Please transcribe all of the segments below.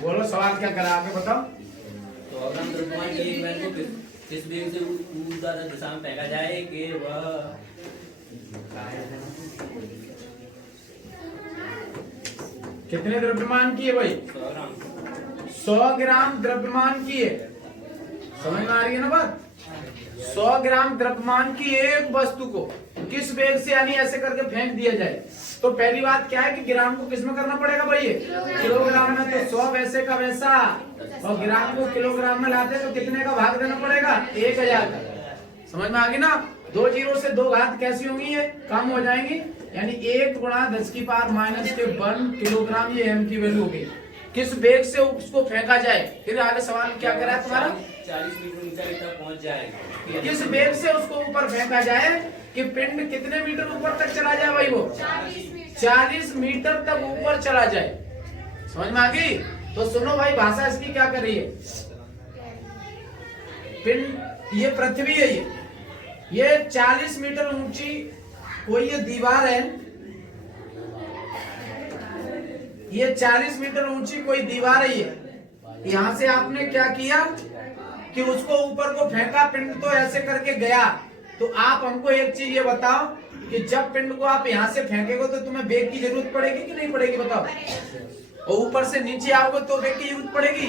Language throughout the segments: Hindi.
बोलो सवाल क्या करा आगे बताओ। तो अवलंब द्रव्यमान की एक वैन को किस वेग से ऊर्ध्वाधर दिशा में फेंका जाए कि वह कितने द्रव्यमान की है भाई? 100 ग्राम। 100 ग्राम द्रव्यमान की है। समझ में आ रही है ना बात? 100 ग्राम द्रव्यमान की एक वस्तु को किस वेग से यानी ऐसे करके फेंक दिया जाए। तो पहली बात क्या है कि ग्राम को किसमें करना पड़ेगा भाई? किलोग्राम में। तो 100 वैसे का वैसा और ग्राम को किलोग्राम में लाते तो कितने का भाग देना पड़ेगा? 1000 का। समझ में आ गई ना? 2 जीरो से 2 घात कैसी होंगी? ये कम हो जाएंगी, यानी 1 गुणा 10 की पावर माइनस के 1 किलोग्राम ये एम की वैल्यू होगी। किस वेग से उसको फेंका जाए। फिर आगे सवाल क्या करा है तुम्हारा? 40 मीटर ऊंचाई तक पहुंच जाएगा। किस वेग से उसको ऊपर फेंका जाए कि पिंड कितने मीटर ऊपर तक चला जाए भाई? वो 40 मीटर तक ऊपर चला जाए। समझ में आ गई? तो सुनो भाई, भाषा इसकी क्या कर रही है। पिंड ये पृथ्वी है, ये 40 मीटर ऊंची कोई ये दीवार है, ये 40 मीटर ऊंची कोई दीवार है। ये यहाँ से आपने क्या किया कि उसको ऊपर को फेंका, पिंड तो ऐसे करके गया। तो आप हमको एक चीज ये बताओ कि जब पिंड को आप यहाँ से फेंकेगे तो तुम्हें वेग की जरूरत पड़ेगी कि नहीं पड़ेगी? बताओ। और ऊपर से नीचे आओगे तो वेग की जरूरत पड़ेगी?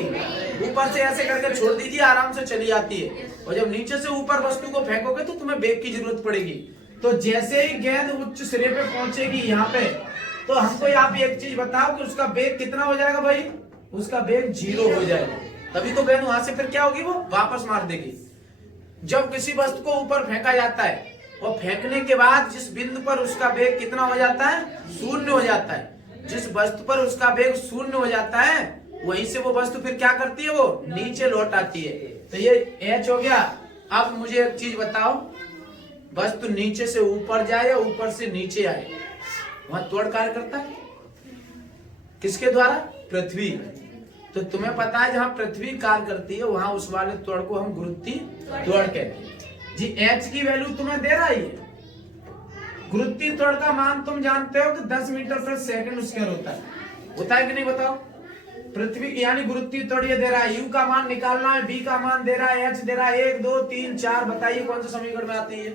ऊपर से ऐसे करके छोड़ दीजिए, आराम से चली जाती है। और जब नीचे से ऊपर वस्तु को फेंकोगे तो तुम्हें वेग की जरूरत पड़ेगी। तो जैसे ही गेंद उच्च सिरे पे पहुंचेगी यहाँ पे, तो हमको आप एक चीज बताओ कि उसका वेग कितना हो जाएगा भाई? उसका वेग 0 हो जाएगा। तभी तो गेंद वहां से फिर क्या होगी? वो वापस मार देगी। जब किसी वस्तु को ऊपर फेंका जाता है और फेंकने के बाद जिस बिंदु पर उसका वेग कितना हो जाता है? 0 हो जाता है। जिस वस्तु पर उसका वेग 0 हो जाता है वहीं से वो वस्तु फिर क्या करती है? वो नीचे लौट आती है। तो ये H हो गया। अब मुझे एक चीज बताओ, वस्तु नीचे से ऊपर जाए या ऊपर से नीचे आए, वहां त्वरण कार्य करता है किसके द्वारा? पृथ्वी। तो तुम्हें पता है जहां पृथ्वी कार्य करती है वहां उस वाले त्वरण को हम गुरुत्वीय त्वरण कहते हैं जी। H की वैल्यू तुम्हें दे रहा है। गुरुत्वीय त्वरण का मान तुम जानते हो कि 10 मीटर प्रति सेकंड स्क्वायर होता है कि नहीं? बताओ। पृथ्वी यानी गुरुत्वीय त्वरण ये दे रहा है। U का मान निकालना है, B का मान दे रहा है, H दे रहा है 1 2 3 4। बताइए कौन सा समीकरण में आती है?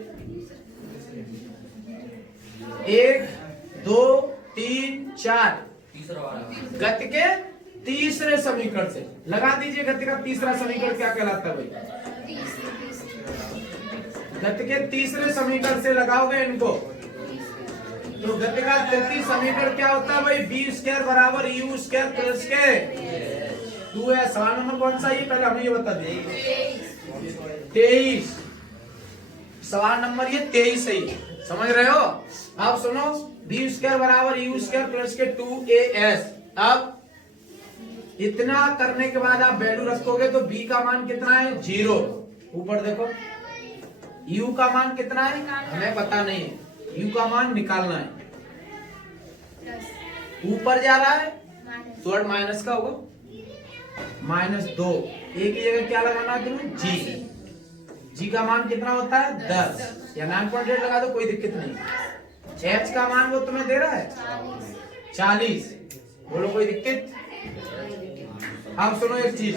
1 2 3 4 तीसरा वाला गति के तीसरे समीकरण से लगा दीजिए। गति का तीसरा समीकरण क्या कहलाता है भाई? गति के तीसरे समीकरण से लगाओगे इनको तो गति का तृतीय समीकरण क्या होता है भाई? b² बराबर u² प्लस के 2 सवाल नंबर कौन सा है? पहले हमें ये बता दीजिए। 23 सवाल नंबर ये 23 है। समझ रहे हो? अब सुनो, b² बराबर u² प्लस के 2as। अब इतना करने के बाद आप वैल्यू रखोगे तो b का मान कितना है? 0। ऊपर देखो, u का मान कितना है? हमें पता नहीं है, u का मान निकालना है। ऊपर जा रहा है तो माइनस का होगा -2। एक ही जगह क्या लगाना है तुम्हें? g का मान कितना होता है? 10 या 9.8 लगा दो, कोई दिक्कत नहीं। h का मान वो तुम्हें दे रहा है 40। बोलो कोई दिक्कत? अब सुनो एक चीज,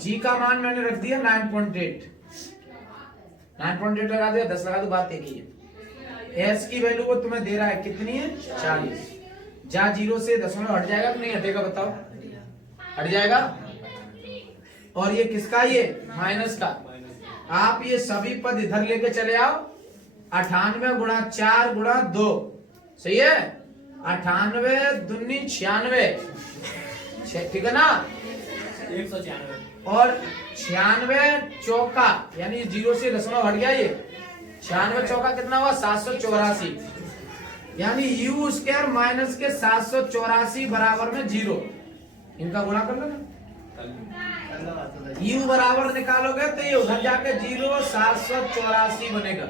g का मान मैंने रख दिया 9.8 लगा दिया, 10 लगा दो, बात एक ही है। s की वैल्यू वो तुम्हें दे रहा है कितनी है? 40। जहां 0 से दशमलव हट जाएगा कि नहीं हटेगा? बताओ। हट जाएगा। और ये किसका? ये माइनस का। आप ये सभी पद इधर लेके चले आओ। 98 गुणा 4 गुणा 2 सही है? 98 दूनी 96, ठीक है ना? 196 और 96 चौका यानी 0 से दशमलव हट गया। ये 96 चौका कितना हुआ? 784। यानी u² माइनस के 784 बराबर में 0। इनका गुणा कर लो ना। u बराबर निकालोगे तो ये उधर जाके 0 784 बनेगा।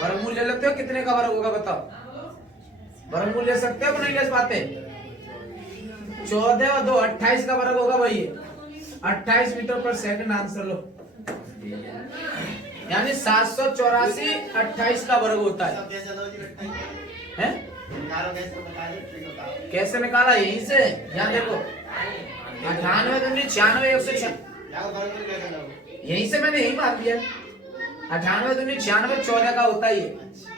वर्गमूल ले लेते हो? कितने का वर्ग होगा बताओ? वर्गमूल ले सकते हो कि नहीं ले पाते? 14 और 2 28 का वर्ग होगा भाई। 28 मीटर पर सेकंड आंसर लो। यानी 784/28 का वर्ग होता है। हैं? कैसे निकाला? यहीं से, यहाँ देखो 98 दूनी 96 106, यहीं से मैंने यही मार दिया। 98 दूनी 96 14 का होता है ये,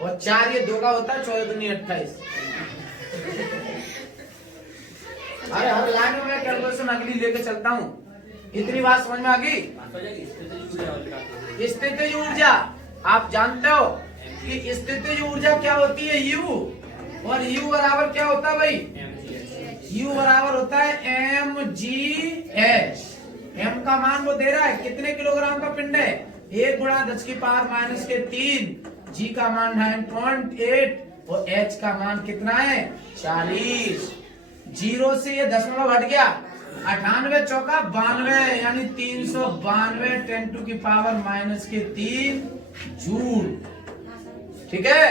और 4 ये 2 का होता है, 14 दूनी 28। अरे हर लाइन में मैं कैलकुलेशन अगली लेके चलता हूँ। इतनी बात समझ में आ गई? स्थितिज ऊर्जा आप जानते हो कि स्थितिज ऊर्जा क्या होती है? U, और U बराबर क्या होता है भाई? U बराबर होता है mgh। m का मान वो दे रहा है, कितने किलोग्राम का पिंड है? 1 × 10⁻³ g का मान 9.8 और h का मान कितना है? 40। 0 से ये दशमलव हट गया, 98 चौका 92, यानी 392 10⁻³ जूल। ठीक है,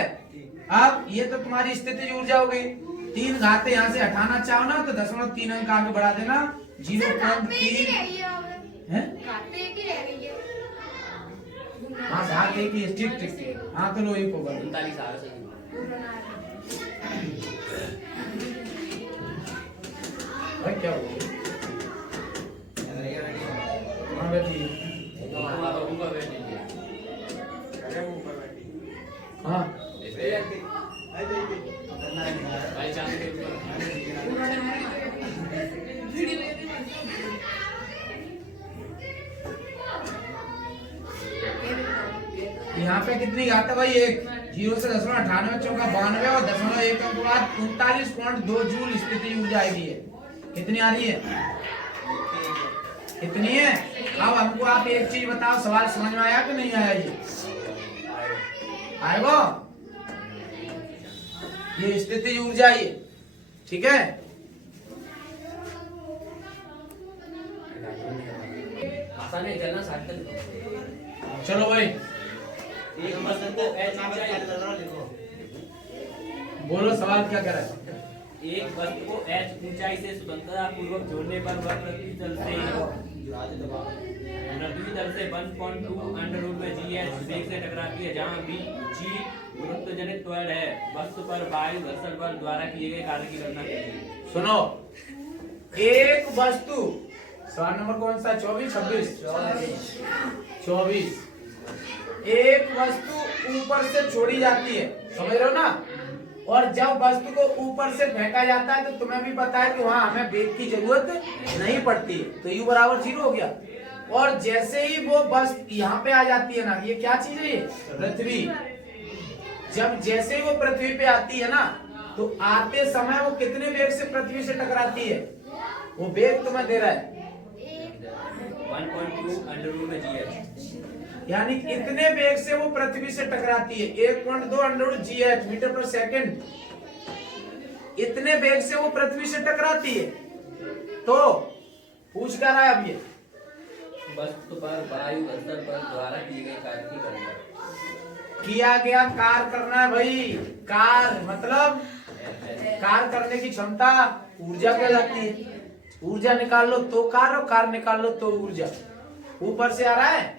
अब ये तो तुम्हारी स्थितिज ऊर्जा हो गई। 3 घाते यहाँ से हटाना चाहो ना तो 0.3 अंक आगे बढ़ा देना, 0.3 है। हाँ भाग एक ही, ठीक ठीक। हाँ तो लो एक होगा। भाई क्या हुआ? हाँ बैठिए। हाँ यहाँ पे कितनी घात है भाई? 1। 0 से 0.98 चौका 92 और 0.1 के बाद 39.2 जूल स्थितिज ऊर्जा आएगी है। कितनी आ रही है? कितनी है? अब हमको आप एक चीज बताओ, सवाल समझ में आया कि नहीं आया? ये आएगा, ये स्थितिज ऊर्जा ये। ठीक है, चलो भाई बोलो सवाल क्या कर रहा है? एक वस्तु को h ऊंचाई से स्वतंत्रता पूर्वक जोड़ने पर वह पृथ्वी तल से 1.2 अंडर रूट में gh वेग से टकराती है, जहां b g गुरुत्वजनित त्वरण है। वस्तु पर वायु घर्षण बल द्वारा किए गए कार्य की गणना कीजिए। सुनो, एक वस्तु, सवाल नंबर कौन सा? 24 24। एक वस्तु ऊपर से छोड़ी जाती है, समझ रहे हो ना? और जब वस्तु को ऊपर से फेंका जाता है तो तुम्हें भी पता है कि वहां हमें वेग की जरूरत नहीं पड़ती है, तो U बराबर 0 हो गया। और जैसे ही वो वस्तु यहाँ पे आ जाती है ना, ये क्या चीज है? ये पृथ्वी। जब जैसे ही वो पृथ्वी पे आती है ना, तो आते समय वो कितने वेग से पृथ्वी से टकराती है? वो वेग तुम्हें दे रहा है 1.2 अंडर रूट में gh, यानी इतने वेग से वो पृथ्वी से टकराती है। 1.2 अंडर रूट gh मीटर पर सेकंड, इतने वेग से वो पृथ्वी से टकराती है। तो पूछ क्या रहा है अब? ये वस्तु पर वायु घर्षण बल द्वारा किए गए कार्य की गणना। किया गया कार्य करना है भाई। कार्य मतलब कार्य करने की क्षमता ऊर्जा कहलाती है। ऊर्जा निकाल लो तो कार्य, और कार्य निकाल लो तो ऊर्जा। ऊपर से आ रहा है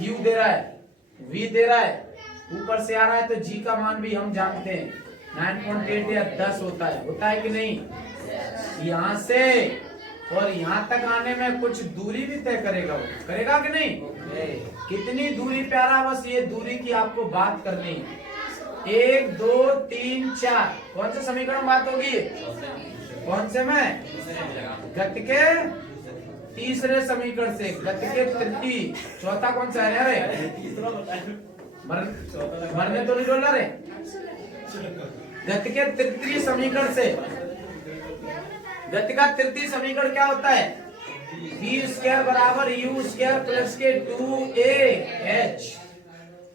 U दे रहा है, V दे रहा है, ऊपर से आ रहा है तो G का मान भी हम जानते हैं 9.8 या 10 होता है कि नहीं? यहाँ से और यहाँ तक आने में कुछ दूरी भी तय करेगा, वो करेगा कि नहीं? कितनी दूरी प्यारा, बस ये दूरी की आपको बात करनी है। 1 2 3 4 कौन से समीकरण बात होगी? कौन से में? गति के तीसरे समीकरण से, गति के तृतीय। चौथा कौन सा है? अरे मरने तो नहीं डोल रहे। गति के तृतीय समीकरण से, गति का तृतीय समीकरण क्या होता है? v² बराबर u² प्लस के 2ah।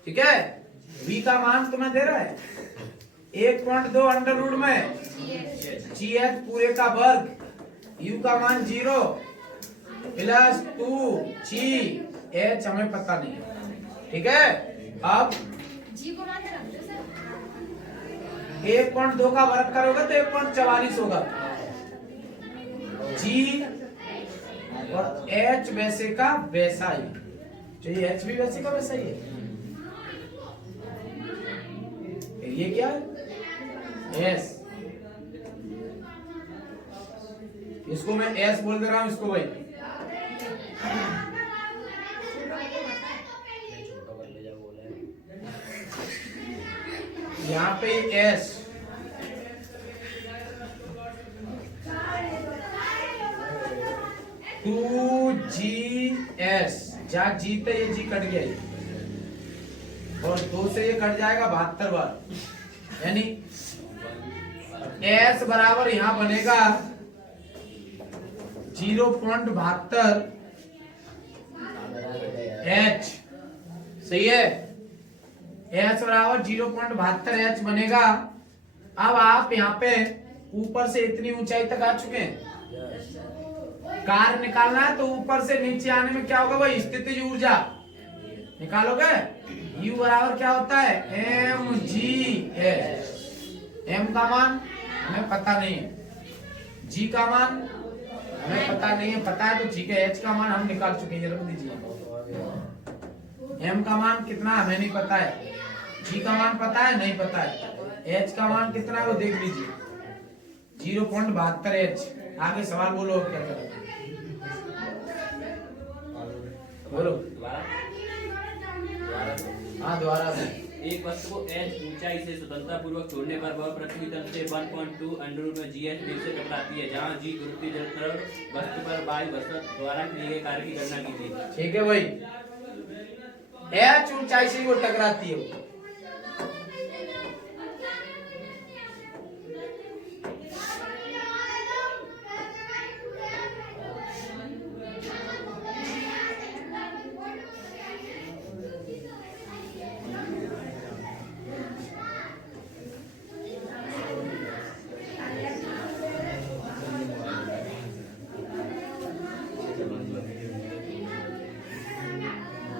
ठीक है, v का मान तुम्हें दे रहा है 1.2 अंडर रूट में gh पूरे का वर्ग, u का मान 0 प्लस 2gh हमें पता नहीं। ठीक है, अब 1.2 का वर्ग करोगे तो 1.44 होगा। G और H वैसे का वैसा ही, तो ये एच भी वैसे का वैसा ही है। फिर ये क्या है? एस। इसको मैं एस बोल दे रहा हूं, इसको भाई यहाँ पे एस, टू जी एस, जहाँ जीते ये जी कट गया ये, और 2 से ये कट जाएगा 72 बार, यानी एस बराबर यहां बनेगा 0.72 एच। सही है, एच बराबर 0.72 एच बनेगा। अब आप यहाँ पे ऊपर से इतनी ऊंचाई तक आ चुके हैं, कार्य निकालना है तो ऊपर से नीचे आने में क्या होगा भाई? स्थितिज ऊर्जा निकालोगे। U बराबर क्या होता है? M G H. एम का मान हमें पता नहीं है, जी का मान हमें पता नहीं है, पता है तो ठीक है। एच का मान हम निकाल चुके हैं, रख दीजिए। एम का मान कितना हमें नहीं पता है, जी का मान पता है नहीं पता है, एच का मान कितना है वो देख लीजिए 0.72 एच। आगे सवाल बोलो, क्या करें? बोलो। हाँ दोबारा से। एक वस्तु को एच ऊंचाई से स्वतंत्रता पूर्वक छोड़ने पर वह पृथ्वी तल से 1.2 अंडर रूट में जीएच वेग से टकराती है, जहां जी गुरुत्वीय जड़त्व वस्तु पर वायु घर्षण द्वारा किए गए कार्य की गणना कीजिए। ठीक है भाई, एच ऊंचाई से वो टकराती है।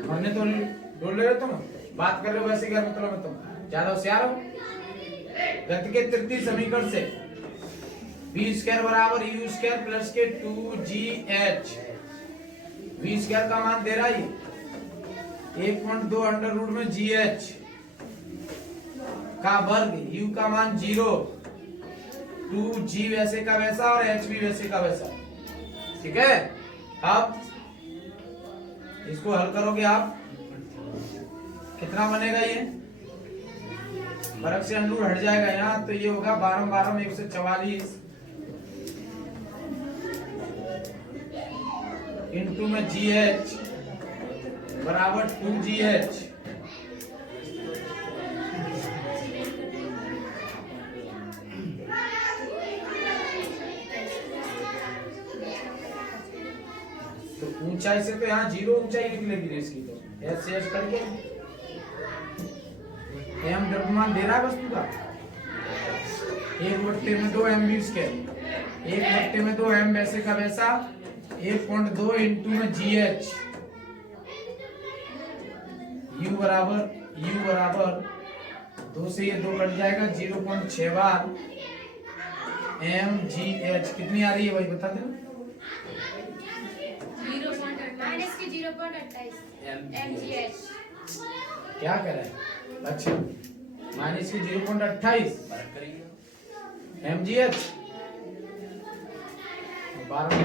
हमने तो ढूंढ रहे हो, तुम बात कर रहे हो वैसे क्या मतलब है? तुम ज्यादा होशियार हो। गति के तृतीय समीकरण से v स्क्वायर बराबर u स्क्वायर प्लस के 2gh, v स्क्वायर का मान दे रहा है 1.2 अंडर रूट में gh का वर्ग, u का मान 0, 2g वैसे का वैसा और h भी वैसे का वैसा। ठीक है, अब इसको हल करोगे आप, कितना बनेगा? ये फर्क से अंडूर हट जाएगा यहाँ, तो ये होगा 12 12 144 इंटू में GH बराबर 2GH। तो ऊंचाई से तो यहाँ 0 ऊंचाई निकलेगी इसकी, तो एच से एच करके एम द्रव्यमान दे रहा है वस्तु का 1/2 एम वी स्क्वायर, 1/2 में 2 एम वैसे का वैसा 1.2 इंटू में GH, U बराबर 2 से ये 2 कट जाएगा 0.6 बार mgh। कितनी आ रही है भाई बता दो? 0.28 mgh। क्या कर रहा है? अच्छा, माइनस की 0.28 mgh 12।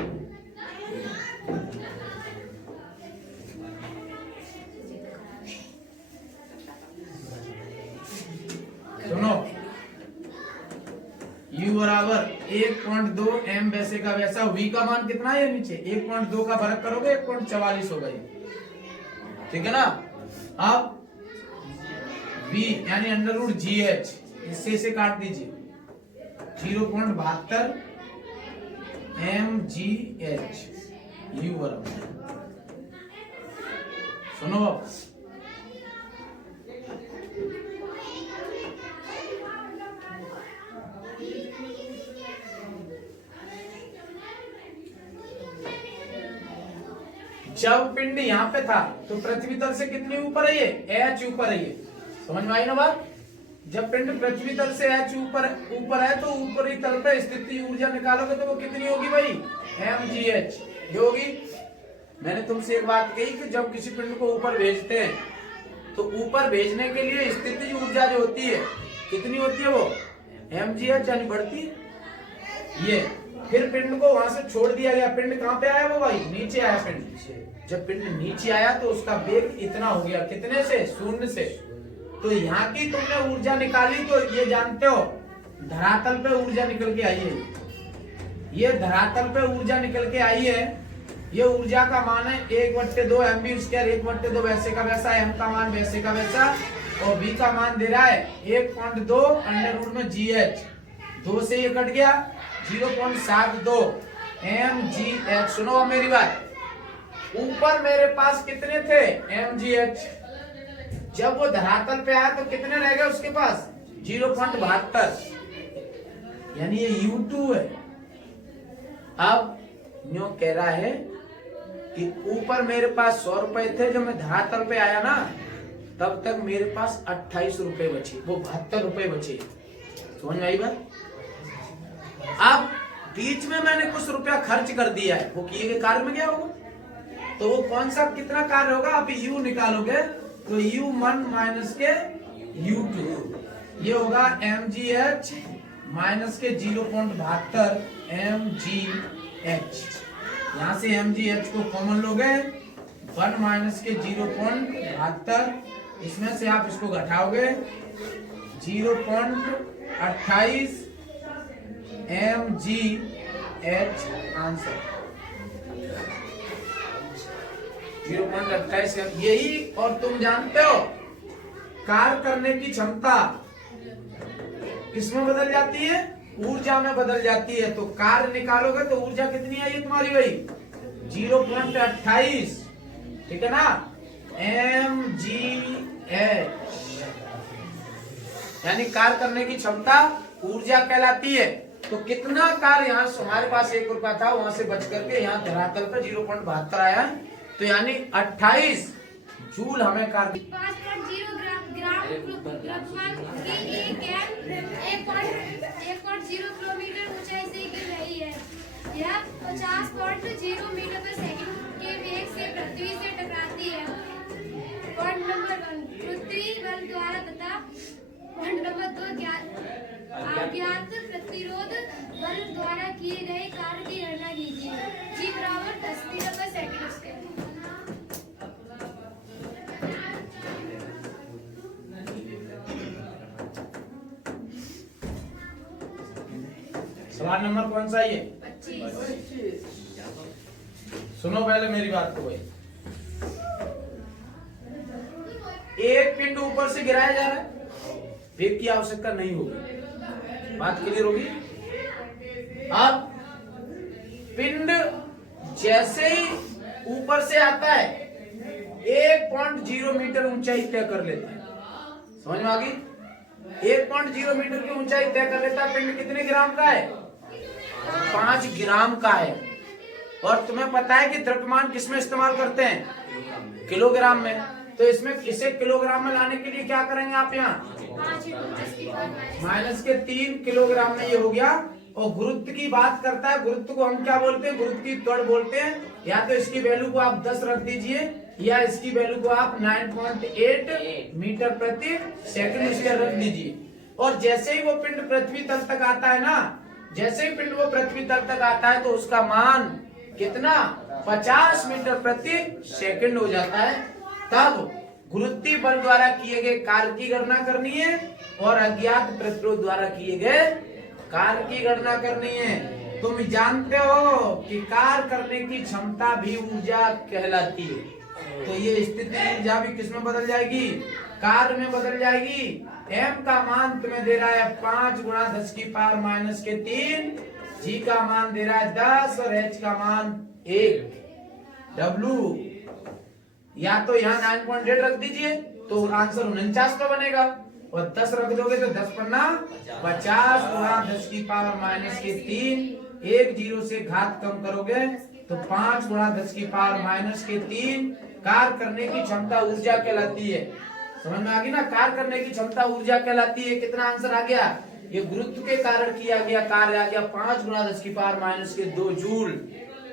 सुनो, U बराबर 1.2 m वैसे का वैसा, V का मान कितना है नीचे 1.2 का फर्क करोगे 1.44 होगा ये। ठीक है ना? अब V यानी अंडर रूट GH, इससे से काट दीजिए 0.72 mgh U बराबर। सुनो, जब पिंड यहाँ पे था तो पृथ्वी तल से कितनी ऊपर है ये? H ऊपर है ये। समझ में आई ना बात? जब पिंड पृथ्वी तल से H ऊपर है तो ऊपरी तल पे स्थिति ऊर्जा निकालोगे तो वो कितनी होगी भाई? mgh। ये होगी मैंने तुमसे एक बात कही कि जब किसी पिंड को ऊपर भेजते हैं तो ऊपर भेजने के लिए स्थितिज ऊर्जा जो होती है कितनी होती है वो mgh यानी बढ़ती है। ये फिर पिंड को वहां से छोड़ दिया गया। पिंड कहाँ पे आया वो भाई? नीचे आया पिंड। जब पिंड नीचे आया तो उसका वेग इतना हो गया, कितने से? 0 से। तो यहाँ की तुमने ऊर्जा निकाली तो ये जानते हो धरातल पे ऊर्जा निकल के आई है। ये धरातल पे ऊर्जा निकल के आई है। ये ऊर्जा का मान है 1/2 mv स्क्वायर, 1/2 वैसे का वैसा, m का मान वैसे का वैसा और v का मान दे रहा है 1.2 अंडर रूट में gh। 2 से ये कट गया 0.72 mgh। सुनो अब मेरी बात, ऊपर मेरे पास कितने थे mgh, जब वो धरातल पे आया तो कितने रह गए उसके पास? 0.72, यानी ये U2 है। अब न्यू कह रहा है कि ऊपर मेरे पास 100 रुपए थे, जब मैं धरातल पे आया ना तब तक मेरे पास 28 रुपए बचे, वो 72 रुपए बचे। समझ में आई बात? अब बीच में मैंने कुछ रुपया खर्च कर दिया है, वो किए गए कार्य में क्या होगा? तो वो कौन सा कितना कार्य होगा? आप U निकालोगे तो U1 माइनस के U2 ये होगा mgh माइनस के 0.72 mgh। यहाँ से mgh को कॉमन लोगे 1 माइनस के 0.72, इसमें से आप इसको घटाओगे 0.28 mgh आंसर 0.28। यही और तुम जानते हो कार्य करने की क्षमता किसमें बदल जाती है? ऊर्जा में बदल जाती है। तो कार्य निकालोगे तो ऊर्जा कितनी आई है तुम्हारी भाई? 0.28, ठीक है ना, mgh, यानी कार्य करने की क्षमता ऊर्जा कहलाती है। तो कितना कार्य यहाँ हमारे पास 1 रुपया था, वहां से बच करके यहाँ धरातल पे 0.72 आया, तो यानी 28 जूल हमें कार्य 5.0 ग्राम द्रव्यमान की एक 1.0 किलोमीटर ऊंचाई से गिर रही है। यह 50.0 मीटर पर सेकंड के वेग से पृथ्वी से टकराती है। पॉइंट नंबर 1 पृथ्वी बल द्वारा तथा पॉइंट नंबर 2 अज्ञात प्रतिरोध बल द्वारा किए गए कार्य की गणना कीजिए। G बराबर 10 मीटर पर सेकंड स्क्वायर। सवाल नंबर कौन सा ये? 25। सुनो पहले मेरी बात को भाई। एक पिंड ऊपर से गिराया जा रहा है, वेग की आवश्यकता नहीं होगी, बात क्लियर होगी? अब पिंड जैसे ही ऊपर से आता है 1.0 मीटर ऊंचाई तय कर लेता है। समझ में आ गई? 1.0 मीटर की ऊंचाई तय कर लेता है। पिंड कितने ग्राम का है? 5 ग्राम का है। और तुम्हें पता है कि द्रव्यमान किसमें इस्तेमाल करते हैं? किलोग्राम में। तो इसमें इसे किलोग्राम में लाने के लिए क्या करेंगे आप? यहाँ माइनस के 3 किलोग्राम में ये हो गया। और गुरुत्व की बात करता है, गुरुत्व को हम क्या बोलते हैं? गुरुत्व की त्वरण बोलते हैं। या तो इसकी वैल्यू को आप 10 रख दीजिए या इसकी वैल्यू को आप 9.8 मीटर प्रति सेकंड स्क्वायर रख दीजिए। और जैसे ही वो पिंड पृथ्वी तल तक आता है ना, जैसे ही पिंड वो पृथ्वी तल तक आता है तो उसका मान कितना? 50 मीटर प्रति सेकंड हो जाता है। तब गुरुत्वीय बल द्वारा किए गए कार्य की गणना करनी है और अज्ञात प्रतिरोध द्वारा किए गए कार्य की गणना करनी है। तुम जानते हो कि कार्य करने की क्षमता भी ऊर्जा कहलाती है। तो ये स्थिति ऊर्जा भी किसमें बदल जाएगी? कार्य में बदल जाएगी। m का मान तुम्हें दे रहा है 5 गुणा 10 की पावर माइनस के 3, g का मान दे रहा है 10 और h का मान 1, w या तो यहाँ 9.8 रख दीजिए तो आंसर 49 का बनेगा और 10 रख दोगे तो 10 पन्ना 50 गुणा 10 की पावर माइनस के 3, 1 0 से घात कम करोगे तो 5 गुणा 10 की पावर माइनस के 3 कार्य करने की क्षमता ऊर्जा कहलाती है। समझ में आ गई ना? कार्य करने की क्षमता ऊर्जा कहलाती है। कितना आंसर आ गया? ये गुरुत्व के कारण किया गया कार्य आ गया 5 गुणा 10 की पावर माइनस के 2 जूल।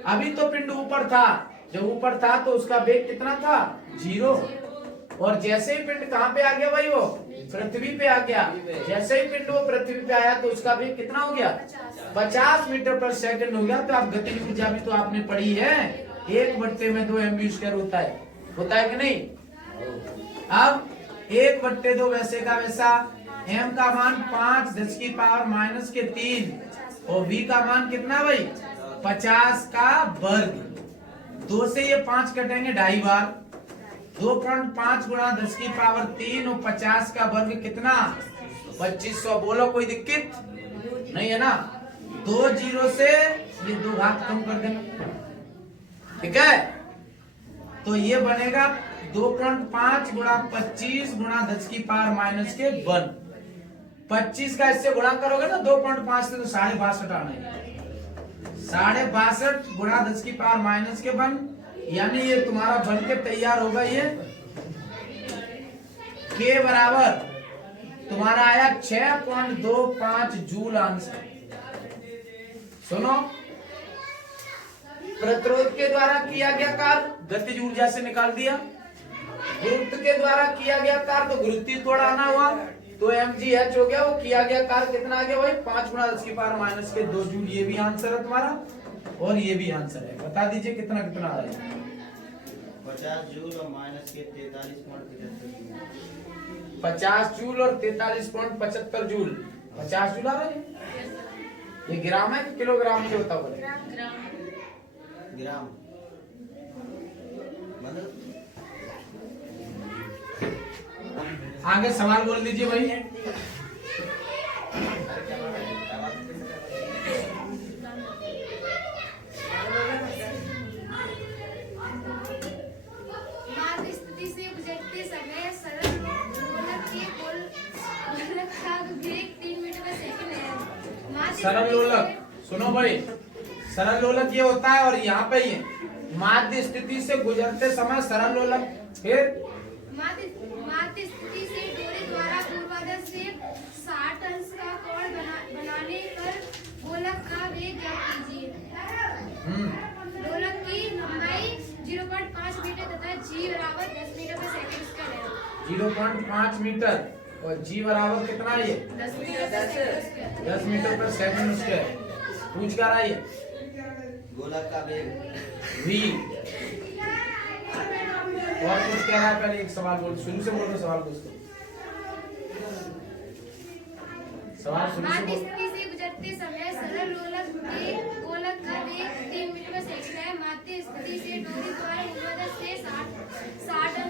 अभी तो पिंड ऊपर था, जब ऊपर था तो उसका वेग कितना था 0, और जैसे ही पिंड कहाँ पे आ गया भाई वो पृथ्वी पे आ गया, जैसे ही पिंड वो पृथ्वी पे आया तो उसका वेग कितना हो गया 50 मीटर पर सेकंड हो गया। तो आप गतिज ऊर्जा भी तो आपने पढ़ी है, 1/2 mv² होता है कि नहीं। अब 1/2 वैसे का वैसा, m का मान 5×3 और v का मान कितना भाई 50 का वर्ग। 2 से ये 5 कटेंगे 2.5 बार, 2.5 × 10⁻³ और 50 का वर्ग कितना 2500। बोलो कोई दिक्कत नहीं है ना। 2 जीरो से ये 2 घात कम कर देना, ठीक है। तो ये बनेगा 2.5 × 25 × 10⁻⁻1। 25 का इससे गुणा करोगे ना 2.5 से तो 62.5 आना है, 62.5 × 10⁻⁻1, यानी ये तुम्हारा बन के तैयार होगा। ये के बराबर तुम्हारा आया 6.25 जूल आंसर। सुनो, प्रतिरोध के द्वारा किया गया कार्य गतिज ऊर्जा से निकाल दिया, गुरुत्व के द्वारा किया गया कार्य तो गुरुत्वीय त्वरण आना हुआ, तो mgh हो गया। वो किया गया कार्य कितना आ गया भाई 5 × 10⁻² जूल। ये भी आंसर है तुम्हारा और ये भी आंसर है। बता दीजिए कितना कितना आ रहा है। 50 जूल और -43.75 50 जूल और 43.75 जूल। 50 जूल आ रहा है। ये ग्राम है कि किलोग्राम में होता है? ग्राम मतलब। आगे सवाल बोल दीजिए भाई। माध्य स्थिति से गुजरते समय सरल लोलक के गोलक का वेग 3 मीटर पर सेकंड है। माध्य सरल स्थिति लोलक, से- सुनो भाई, सरल लोलक ये होता है और यहाँ पे ये माध्य स्थिति से गुजरते समय सरल लोलक, फिर माध्य स्थिति से डोरी द्वारा पूर्वाधार से 60 अंश का कोण बनाने पर गोलक का वेग ज्ञात कीजिए। गोलक की लंबाई 0.5 मीटर तथा g बराबर 10 मीटर पर सेकंड है। 0.5 मीटर और g बराबर कितना है ये 10 मीटर पर सेकंड। 10 मीटर पर सेकंड स्क्वायर। पूछ कर रहा है गोलक का वेग v। और कुछ कह रहा है? पहले एक सवाल बोल, शुरू से बोलो सवाल को। सवाल शुरू से माध्य बोल। स्थिति से गुजरते समय सरल लोलक के गोलक का वेग 3 मीटर पर सेकंड है। माध्य स्थिति से डोरी द्वारा पूर्वाधार से 60 अंश